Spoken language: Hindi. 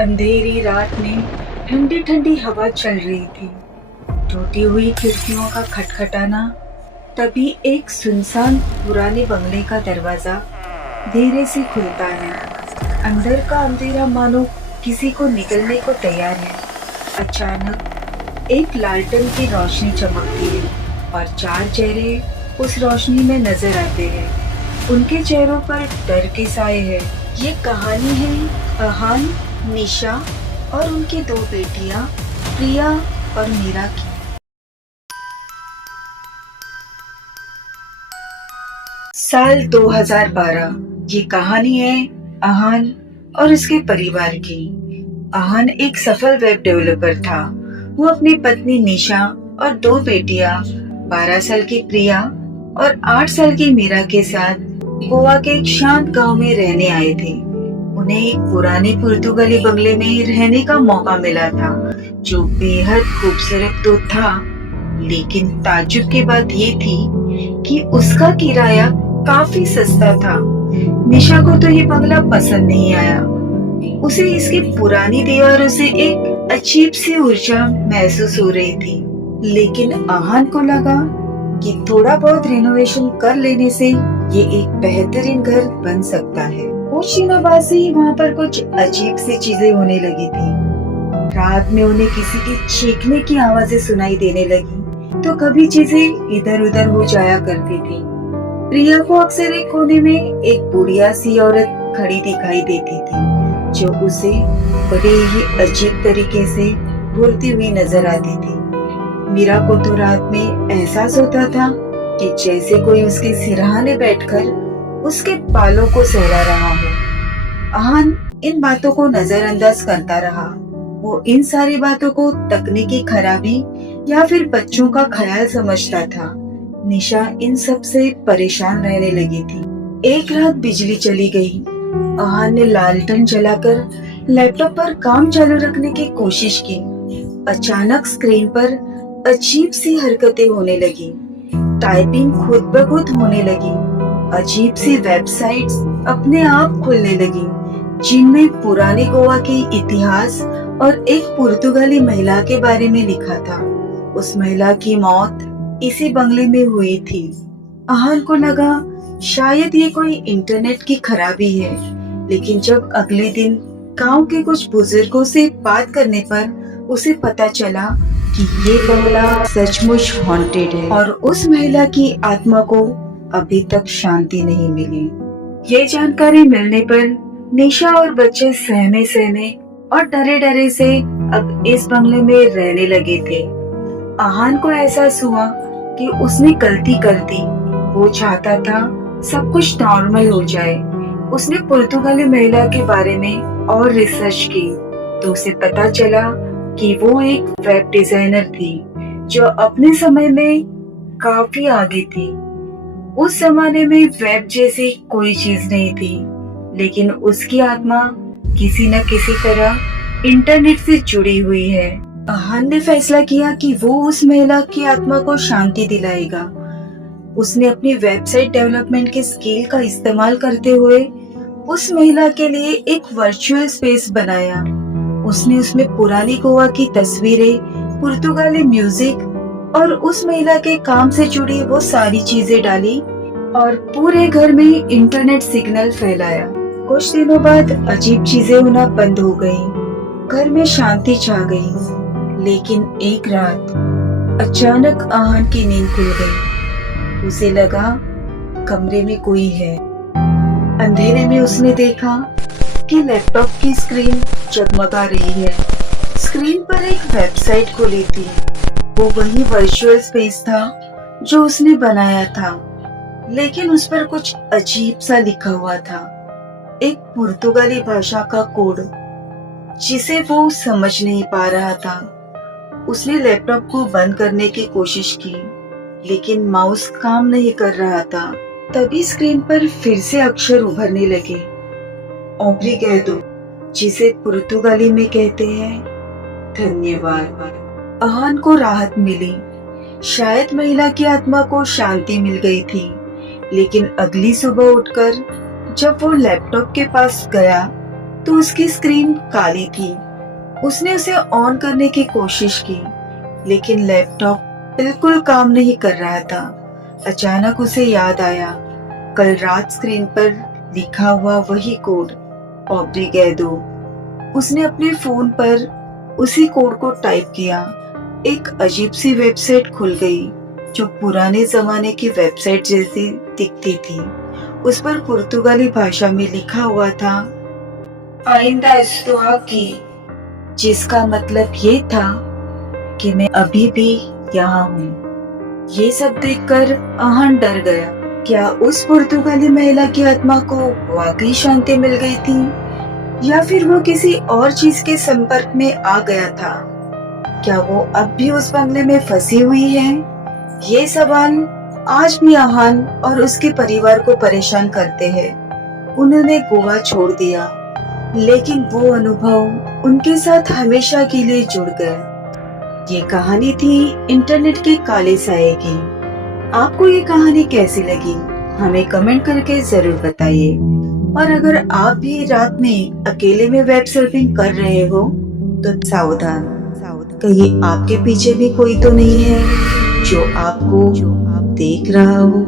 अंधेरी रात में ठंडी ठंडी हवा चल रही थी। टूटी हुई खिड़कियों का खटखटाना। तभी एक सुनसान पुराने बंगले का दरवाजा धीरे से खुलता है। अंदर का अंधेरा मानो किसी को निकलने को तैयार है। अचानक एक लालटेन की रोशनी चमकती है और चार चेहरे उस रोशनी में नजर आते हैं। उनके चेहरों पर डर के साए हैं। ये कहानी है अहान, निशा और उनकी दो बेटियां प्रिया और मीरा की। साल 2012। ये कहानी है अहान और उसके परिवार की। अहान एक सफल वेब डेवलपर था। वो अपनी पत्नी निशा और दो बेटियां 12 साल की प्रिया और 8 साल की मीरा के साथ गोवा के एक शांत गांव में रहने आए थे। उन्हें एक पुराने पुर्तगाली बंगले में रहने का मौका मिला था, जो बेहद खूबसूरत तो था, लेकिन ताज्जुब की बात ये थी कि उसका किराया काफी सस्ता था। निशा को तो ये बंगला पसंद नहीं आया। उसे इसकी पुरानी दीवारों से एक अजीब सी ऊर्जा महसूस हो रही थी। लेकिन अहान को लगा कि थोड़ा बहुत रिनोवेशन कर लेने से ये एक बेहतरीन घर बन सकता है। कुछ दिनों बाद से ही वहाँ पर कुछ अजीब सी चीजें होने लगी थी। रात में उन्हें किसी की चीखने की आवाजें सुनाई देने लगी, तो कभी चीजें इधर उधर हो जाया करती थी। प्रिया को अक्सर एक कोने में एक बुढ़िया सी औरत खड़ी दिखाई देती थी, जो उसे बड़े ही अजीब तरीके से घूरती हुई नजर आती थी। मीरा को तो रात में एहसास होता था कि जैसे कोई उसके सिरहाने बैठकर उसके बालों को सहला रहा हो। अहान इन बातों को नजरअंदाज करता रहा। वो इन सारी बातों को तकनीकी खराबी या फिर बच्चों का ख्याल समझता था। निशा इन सब से परेशान रहने लगी थी। एक रात बिजली चली गई। अहान ने लालटेन जलाकर लैपटॉप पर काम चालू रखने की कोशिश की। अचानक स्क्रीन पर अजीब सी हरकतें होने लगी। टाइपिंग खुद ब खुद होने लगी। अजीब सी वेबसाइट्स अपने आप खुलने लगी, जिनमें पुराने गोवा के इतिहास और एक पुर्तगाली महिला के बारे में लिखा था। उस महिला की मौत इसी बंगले में हुई थी। अहान को लगा शायद ये कोई इंटरनेट की खराबी है, लेकिन जब अगले दिन गांव के कुछ बुजुर्गों से बात करने पर उसे पता चला कि ये बंगला सचमुच हॉन्टेड है और उस महिला की आत्मा को अभी तक शांति नहीं मिली। ये जानकारी मिलने पर निशा और बच्चे सहमे सहमे और डरे डरे से अब इस बंगले में रहने लगे थे। अहान को एहसास हुआ कि उसने गलती कर दी। वो चाहता था सब कुछ नॉर्मल हो जाए। उसने पुर्तगाली महिला के बारे में और रिसर्च की, तो उसे पता चला कि वो एक वेब डिजाइनर थी, जो अपने समय में काफी आगे थी। उस जमाने में वेब जैसी कोई चीज नहीं थी, लेकिन उसकी आत्मा किसी न किसी तरह इंटरनेट से जुड़ी हुई है। अहान ने फैसला किया कि वो उस महिला की आत्मा को शांति दिलाएगा। उसने अपनी वेबसाइट डेवलपमेंट के स्किल का इस्तेमाल करते हुए उस महिला के लिए एक वर्चुअल स्पेस बनाया। उसने उसमें पुरानी गोवा की तस्वीरें, पुर्तगाली म्यूजिक और उस महिला के काम से जुड़ी वो सारी चीजें डाली और पूरे घर में इंटरनेट सिग्नल फैलाया। कुछ दिनों बाद अजीब चीजें होना बंद हो गई। घर में शांति छा गई। लेकिन एक रात अचानक अहान की नींद खुल गई। उसे लगा कमरे में कोई है। अंधेरे में उसने देखा कि लैपटॉप की स्क्रीन जगमगा रही है। स्क्रीन पर एक वेबसाइट खुली थी। वो वही वर्चुअल स्पेस था जो उसने बनाया था, लेकिन उस पर कुछ अजीब सा लिखा हुआ था, एक पुर्तगाली भाषा का कोड, जिसे वो समझ नहीं पा रहा था। उसने लैपटॉप को बंद करने की कोशिश की, लेकिन माउस काम नहीं कर रहा था। तभी स्क्रीन पर फिर से अक्षर उभरने लगे। ओब्रिगेडो, जिसे पुर्तगाली में कहते हैं धन्यवाद। अहान को राहत मिली। शायद महिला की आत्मा को शांति मिल गई थी। लेकिन अगली सुबह उठकर जब वो लैपटॉप के पास गया तो उसकी स्क्रीन काली थी। उसने उसे ऑन करने की कोशिश की, लेकिन लैपटॉप बिल्कुल काम नहीं कर रहा था। अचानक उसे याद आया, कल रात स्क्रीन पर लिखा हुआ वही कोड, ऑब्लिगेदो। उसने अपने फोन पर उसी कोड को टाइप किया। एक अजीब सी वेबसाइट खुल गई, जो पुराने जमाने की वेबसाइट जैसी दिखती थी। उस पर पुर्तगाली भाषा में लिखा हुआ था, आइंदा एस्तो aquí, जिसका मतलब ये था कि मैं अभी भी यहाँ हूँ। ये सब देखकर अहान डर गया। क्या उस पुर्तगाली महिला की आत्मा को वाकई शांति मिल गई थी, या फिर वो किसी और चीज के संपर्क में आ गया था? क्या वो अब भी उस बंगले में फंसी हुई है? ये सवाल आज भी अहान और उसके परिवार को परेशान करते हैं। उन्होंने गोवा छोड़ दिया, लेकिन वो अनुभव उनके साथ हमेशा के लिए जुड़ गए। ये कहानी थी इंटरनेट के काले साये की। आपको ये कहानी कैसी लगी, हमें कमेंट करके जरूर बताइए। और अगर आप भी रात में अकेले में वेब सर्फिंग कर रहे हो तो सावधान, कहीं आपके पीछे भी कोई तो नहीं है जो आपको देख रहा हो।